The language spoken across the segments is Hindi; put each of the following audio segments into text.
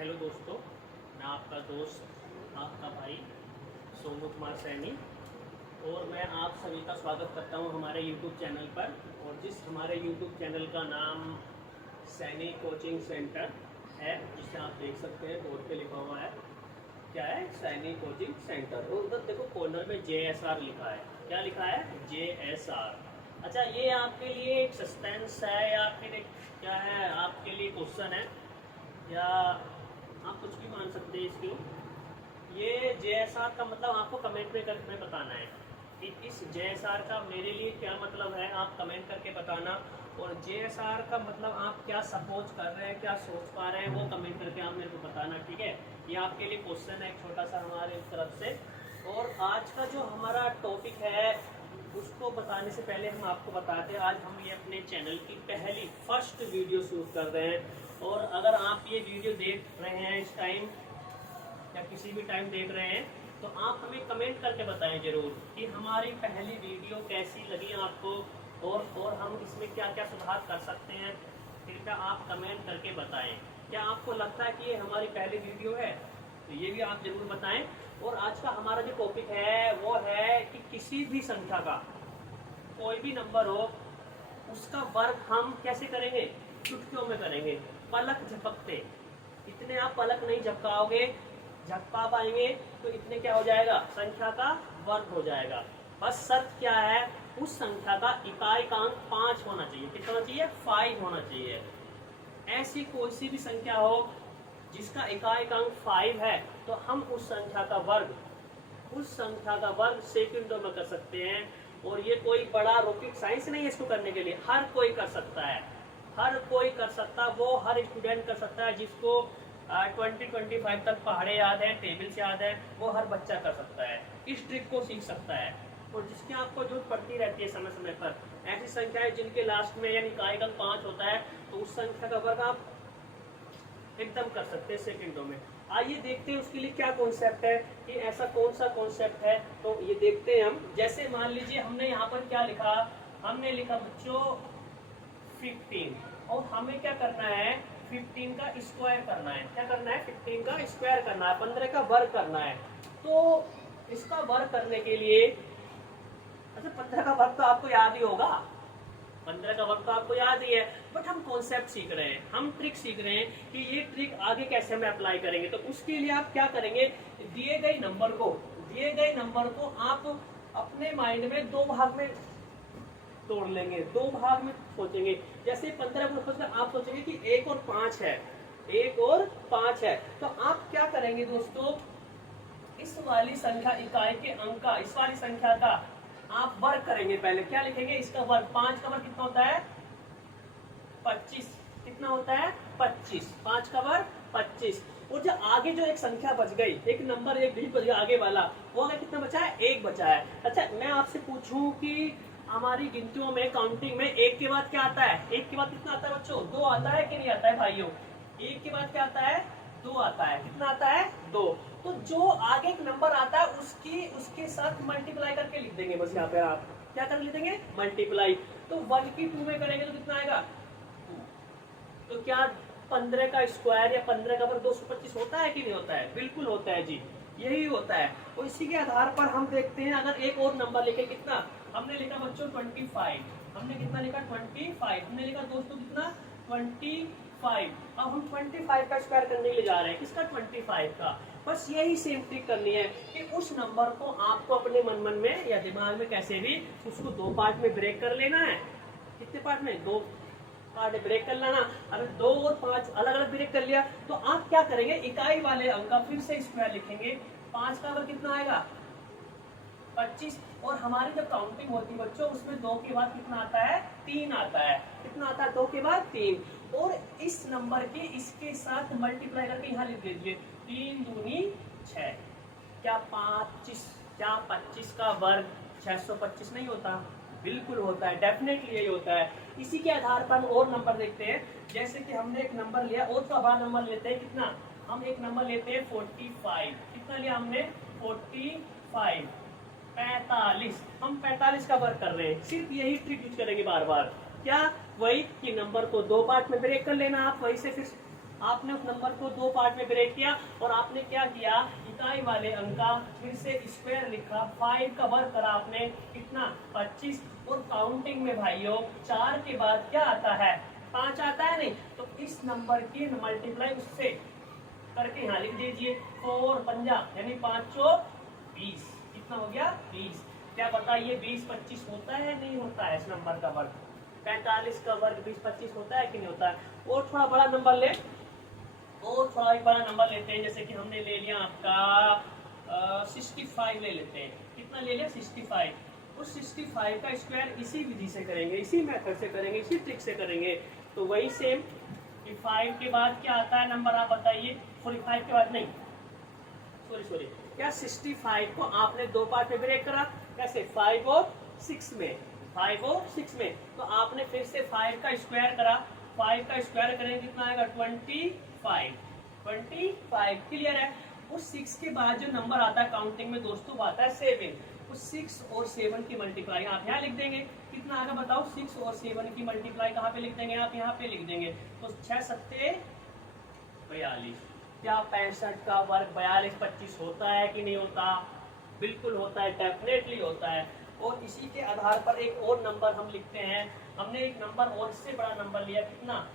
हेलो दोस्तों, मैं आपका दोस्त आपका भाई सोनू कुमार सैनी और मैं आप सभी का स्वागत करता हूं हमारे YouTube चैनल पर। और जिस हमारे YouTube चैनल का नाम सैनी कोचिंग सेंटर है, जिसे आप देख सकते हैं बोर्ड पे लिखा हुआ है, क्या है, सैनी कोचिंग सेंटर। और उधर देखो कॉर्नर में JSR लिखा है। क्या लिखा है? JSR। अच्छा, ये आपके लिए एक सस्पेंस है या फिर एक क्या है, आपके लिए क्वेश्चन है या आप कुछ भी मान सकते हैं इसको। ये JSR का मतलब आपको कमेंट में करके बताना है कि इस JSR का मेरे लिए क्या मतलब है, आप कमेंट करके बताना। और JSR का मतलब आप क्या सपोज कर रहे हैं, क्या सोच पा रहे हैं, वो कमेंट करके आप मेरे को बताना, ठीक है। ये आपके लिए क्वेश्चन है एक छोटा सा हमारे तरफ से। और आज का जो हमारा टॉपिक है उसको बताने से पहले हम आपको बताते हैं, आज हम ये अपने चैनल की फर्स्ट वीडियो शूट कर रहे हैं। और अगर आप ये वीडियो देख रहे हैं इस टाइम या किसी भी टाइम देख रहे हैं, तो आप हमें कमेंट करके बताएं जरूर कि हमारी पहली वीडियो कैसी लगी आपको और हम इसमें क्या क्या सुधार कर सकते हैं। कृपया आप कमेंट करके बताएं। क्या आपको लगता है कि ये हमारी पहली वीडियो है? तो ये भी आप जरूर बताएं। और आज का हमारा जो टॉपिक है वो है कि किसी भी संख्या का कोई भी नंबर हो, उसका वर्ग हम कैसे करेंगे? चुटकियों में करेंगे, पलक झपकते। इतने आप पलक नहीं झपकाओगे, झपका पाएंगे तो इतने क्या हो जाएगा? संख्या का वर्ग हो जाएगा। बस शर्त क्या है, उस संख्या का इकाई-अंक 5 होना चाहिए। कितना होना चाहिए? 5 होना चाहिए। ऐसी कोई सी भी संख्या हो जिसका इकाई-अंक 5 है, तो हम उस संख्या का वर्ग सेकंडों में कर सकते हैं। और ये कोई बड़ा रॉकेट साइंस नहीं है इसको करने के लिए, हर कोई कर सकता है। हर कोई कर सकता है, वो हर स्टूडेंट कर सकता है जिसको 20-25 तक पहाड़े याद है, टेबल्स याद है, वो हर बच्चा कर सकता है, इस ट्रिक को सीख सकता है। और जिसकी आपको जरूरत पड़ती रहती है समय समय पर, ऐसी संख्याएं जिनके लास्ट में यानी इकाई-अंक 5 होता है, तो उस संख्या का वर्ग आप एकदम कर सकते हैं सेकंडों में। आइए देखते हैं उसके लिए क्या कॉन्सेप्ट है, कि ऐसा कौन सा कॉन्सेप्ट है। तो ये देखते हैं हम। जैसे मान लीजिए हमने यहाँ पर क्या लिखा, हमने लिखा बच्चों 15, और हमें क्या करना है, 15 का स्क्वायर करना है। क्या करना है? 15 का स्क्वायर करना है, 15 का वर्ग करना है। तो इसका वर्ग करने के लिए, अच्छा 15 का वर्ग तो आपको याद ही होगा, 15 का वर्ग तो आपको याद ही है, बट हम कॉन्सेप्ट सीख रहे हैं, हम ट्रिक सीख रहे हैं कि ये ट्रिक आगे कैसे हम अप्लाई करेंगे। तो उसके लिए आप क्या करेंगे, दिए गए नंबर को आप अपने माइंड में दो भाग में तोड़ लेंगे, दो भाग में सोचेंगे। जैसे 15 को सोचकर आप सोचेंगे कि 1 और 5 है, 1 और 5 है। तो आप क्या करेंगे दोस्तों, इस वाली संख्या इकाई के अंक का, इस वाली संख्या का आप वर्ग करेंगे। पहले क्या लिखेंगे? इसका वर्ग। 5 का वर्ग कितना होता है? 25। कितना होता है? 25। 5 का वर्ग 25। और जो आगे जो एक संख्या बच गई, एक नंबर, एक डिजिट बच गया आगे वाला, वो आगे कितना बचा है? 1 बचा है। अच्छा, मैं आपसे पूछूं कि हमारी गिनतियों में, काउंटिंग में 1 के बाद क्या आता है? 1 के बाद कितना आता है बच्चों? 2 आता है कि नहीं आता है भाइयों? 1 के बाद क्या आता है? 2 आता है। कितना आता है? 2। तो जो आगे एक नंबर आता है उसके साथ मल्टीप्लाई करके लिख देंगे। बस यहाँ पे आप क्या कर लिख देंगे? मल्टीप्लाई। तो 1 की 2 में करेंगे तो कितना आएगा? 2। तो क्या 15 का स्क्वायर या 15 का वर्ग 225 होता है कि नहीं होता है? बिल्कुल होता है जी, यही होता है। और इसी के आधार पर हम देखते हैं, अगर एक और नंबर लिखे, कितना हमने लिखा बच्चों? 25। हमने कितना लिखा? 25। हमने लिखा दोस्तों कितना? 25। अब हम 25 का स्क्वायर करने के लिए जा रहे हैं। किसका? 25 का। बस यही सेम ट्रिक करनी है कि उस नंबर को आपको अपने मन में या दिमाग में कैसे भी उसको 2 पार्ट में ब्रेक कर लेना है। कितने पार्ट में? 2 पार्ट ब्रेक कर लेना। अगर 2 और 5 अलग अलग ब्रेक कर लिया तो आप क्या करेंगे, इकाई वाले अंक का फिर से स्क्वायर लिखेंगे। 5 का वर्ग कितना आएगा? 25। और हमारी जब काउंटिंग होती है बच्चों, उसमें 2 के बाद कितना आता है? 3 आता है। कितना आता है? 2 के बाद 3। और इस नंबर के इसके साथ मल्टीप्लाई करके यहाँ लिख दीजिए, 3 दूनी 6। क्या 25 का वर्ग 625 नहीं होता? बिल्कुल होता है, डेफिनेटली यही होता है। इसी के आधार पर हम और नंबर देखते हैं। जैसे कि हमने एक नंबर लिया, और तो बड़ा नंबर लेते हैं। कितना? हम एक नंबर लेते हैं 45। कितना लिया हमने? 45। 45। हम 45 का वर्ग कर रहे हैं। सिर्फ यही ट्रिक यूज करेंगे बार बार। क्या? वही कि नंबर को 2 पार्ट में ब्रेक कर लेना। आप वही से फिर आपने उस नंबर को दो पार्ट में ब्रेक किया और आपने क्या किया, इकाई वाले अंक का फिर से स्क्वायर लिखा, 5 का वर्ग करा आपने, कितना 25, और काउंटिंग में भाइयों 4 के बाद क्या आता है, 5 आता है नहीं, तो इस नंबर की मल्टीप्लाई उससे करके यहाँ लिख दीजिए 4 पंजा यानी 5 चौक 20, कितना हो गया 20। क्या बताइए 20 25 होता है नहीं होता है, इस नंबर का वर्ग 45 का वर्ग 20 25 होता है कि नहीं होता है। और थोड़ा बड़ा नंबर ले, और थोड़ा एक बड़ा नंबर लेते हैं, जैसे कि हमने ले लिया आपका 65 ले लेते हैं, कितना ले लिया 65, उस 65 का स्क्वायर इसी विधि से करेंगे, इसी मेथड से करेंगे, इसी ट्रिक से करेंगे, तो वही सेम 5 के बाद क्या आता है नंबर आप बताइए, 45 के बाद नहीं, सॉरी क्या 65 को आपने दो पार्ट में ब्रेक करा, कैसे 5 और 6 में, 5 और 6 में, तो आपने फिर से 5 का स्क्वायर करा, 5 का स्क्वायर करेंगे कितना आएगा 25, क्लियर है। उस 6 के बाद जो नंबर आता है काउंटिंग में दोस्तों वो आता है 7, उस 6 और 7 की मल्टीप्लाई आप यहाँ लिख देंगे, कितना आएगा बताओ, 6 और 7 की मल्टीप्लाई कहाँ पे लिख देंगे आप, यहाँ पे लिख देंगे, तो 6 सत्ते 42, क्या 65 का वर्ग 42 25 होता है कि नहीं होता, बिल्कुल होता है, डेफिनेटली होता है। और इसी के आधार पर एक और नंबर हम लिखते हैं, हमने एक नंबर और इससे बड़ा नंबर लिया, कितना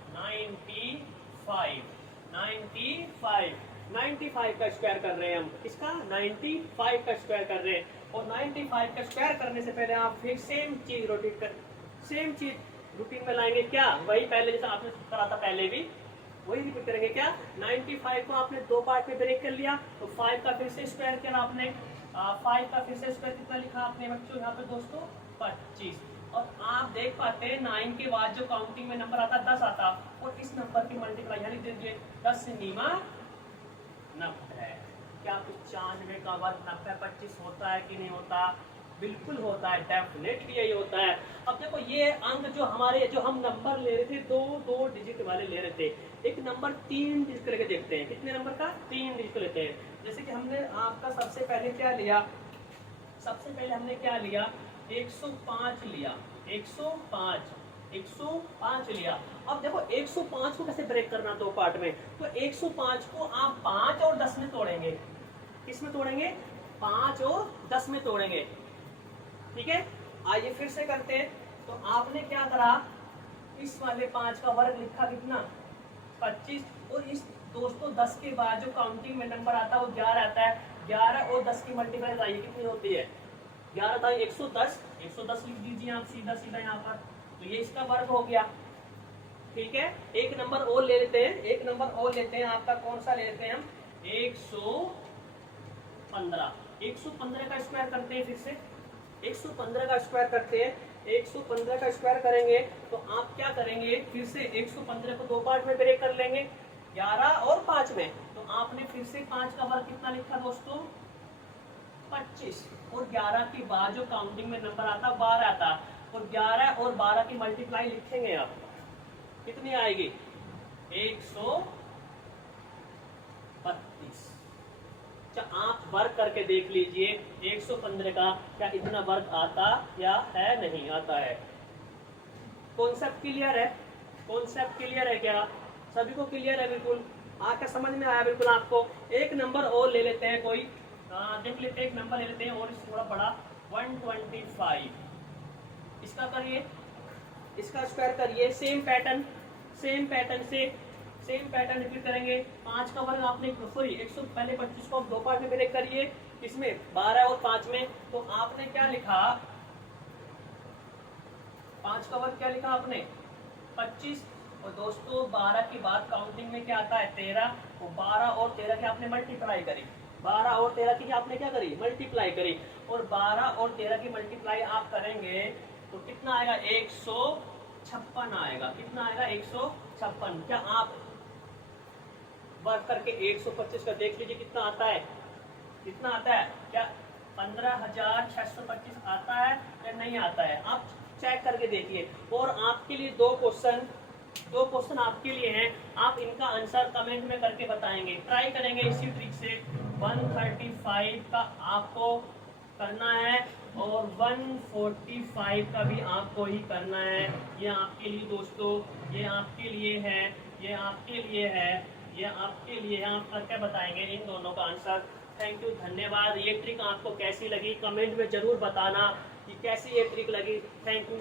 95 का स्क्वायर कर रहे हैं हम, किसका 95 का स्क्वायर कर रहे हैं, और 95 का स्क्वायर करने से पहले आप फिर सेम चीज रूटीन में लाएंगे, क्या वही पहले जैसा आपने करा था पहले भी वही रिपीट करेंगे, क्या 95 को आपने दो पार्ट में ब्रेक कर लिया, तो 5 का फिर से स्क्वायर किया आपने, 5 का फिर से स्क्वायर कितना लिखा आपने बच्चों यहाँ पे दोस्तों 25, और आप देख पाते हैं 9 के बाद जो काउंटिंग में नंबर आता 10 आता, और इस नंबर की मल्टीप्लाई यानी दीजिए 10 नीमा 90, क्या 95 का वर्ग 90 25 होता है कि नहीं होता, बिल्कुल होता है, डेफिनेटली यही होता है। अब देखो ये अंक जो हमारे जो हम नंबर ले रहे थे दो डिजिट वाले ले रहे थे, एक नंबर 3 डिजिट करके देखते हैं, कितने नंबर का 3 डिजिट लेते हैं, जैसे कि हमने आपका सबसे पहले क्या लिया, सबसे पहले हमने क्या लिया 105 लिया, 105 लिया। अब देखो 105 को कैसे ब्रेक करना दो पार्ट में, तो 105 को आप 5 और 10 में तोड़ेंगे, किसमें तोड़ेंगे 5 और 10 में तोड़ेंगे, ठीक है। आइए फिर से करते हैं, तो आपने क्या करा, इस वाले 5 का वर्ग लिखा कितना 25, और इस दोस्तों 10 के बाद जो काउंटिंग में नंबर आता है वो 11 आता है, 11 और 10 की मल्टीप्लाई बताइए कितनी होती है, 11 था 110 लिख दीजिए आप सीधा यहाँ पर, तो ये इसका वर्ग हो गया, ठीक है। एक नंबर और ले लेते हैं, आपका कौन सा ले लेते हैं हम 115 का स्क्वायर करते हैं, फिर से 115 का स्क्वायर करते हैं, 115 का स्क्वायर करेंगे तो आप क्या करेंगे, फिर से 115 को दो पार्ट में ब्रेक कर लेंगे 11 और 5 में, तो आपने फिर से 5 का वर्ग कितना लिखा दोस्तों 25, और 11 के बाद जो काउंटिंग में नंबर आता 12 आता, और 11 और 12 की मल्टीप्लाई लिखेंगे आप, कितनी आएगी 132। आप वर्ग करके देख लीजिए 115 का क्या इतना वर्ग आता या है, नहीं आता है। कॉन्सेप्ट क्लियर है, क्या सभी को क्लियर है, बिल्कुल आके समझ में आया बिल्कुल आपको। एक नंबर और ले लेते हैं, कोई देख लेते हैं, एक नंबर ले लेते हैं और इससे थोड़ा बड़ा 125, इसका करिए, इसका स्क्वायर करिए, सेम पैटर्न रिपीट करेंगे। 5 का वर्ग आपने सॉरी 100 पहले 25 को दो पार्ट में ब्रेक करिए, इसमें 12 और 5 में, तो आपने क्या लिखा 5 का वर्ग क्या लिखा आपने 25, और दोस्तों 12 के बाद काउंटिंग में क्या आता है 13, तो 12 और 13 की आपने मल्टीप्लाई करी, 12 और 13 की आपने क्या करी मल्टीप्लाई करी, और 12 और 13 की मल्टीप्लाई आप करेंगे तो कितना आएगा 156 आएगा, कितना आएगा 156। क्या आप वर्ग करके 125 का देख लीजिए कितना आता है, क्या 15,625 आता है या नहीं आता है, आप चेक करके देखिए। और आपके लिए दो क्वेश्चन आपके लिए हैं, आप इनका आंसर कमेंट में करके बताएंगे, ट्राई करेंगे इसी ट्रिक से। 135 का आपको करना है और 145 का भी आपको ही करना है, ये आपके लिए दोस्तों, ये आपके लिए है, ये आपके लिए आप करके बताएंगे इन दोनों का आंसर। थैंक यू, धन्यवाद। ये ट्रिक आपको कैसी लगी कमेंट में जरूर बताना कि कैसी ये ट्रिक लगी। Thank you.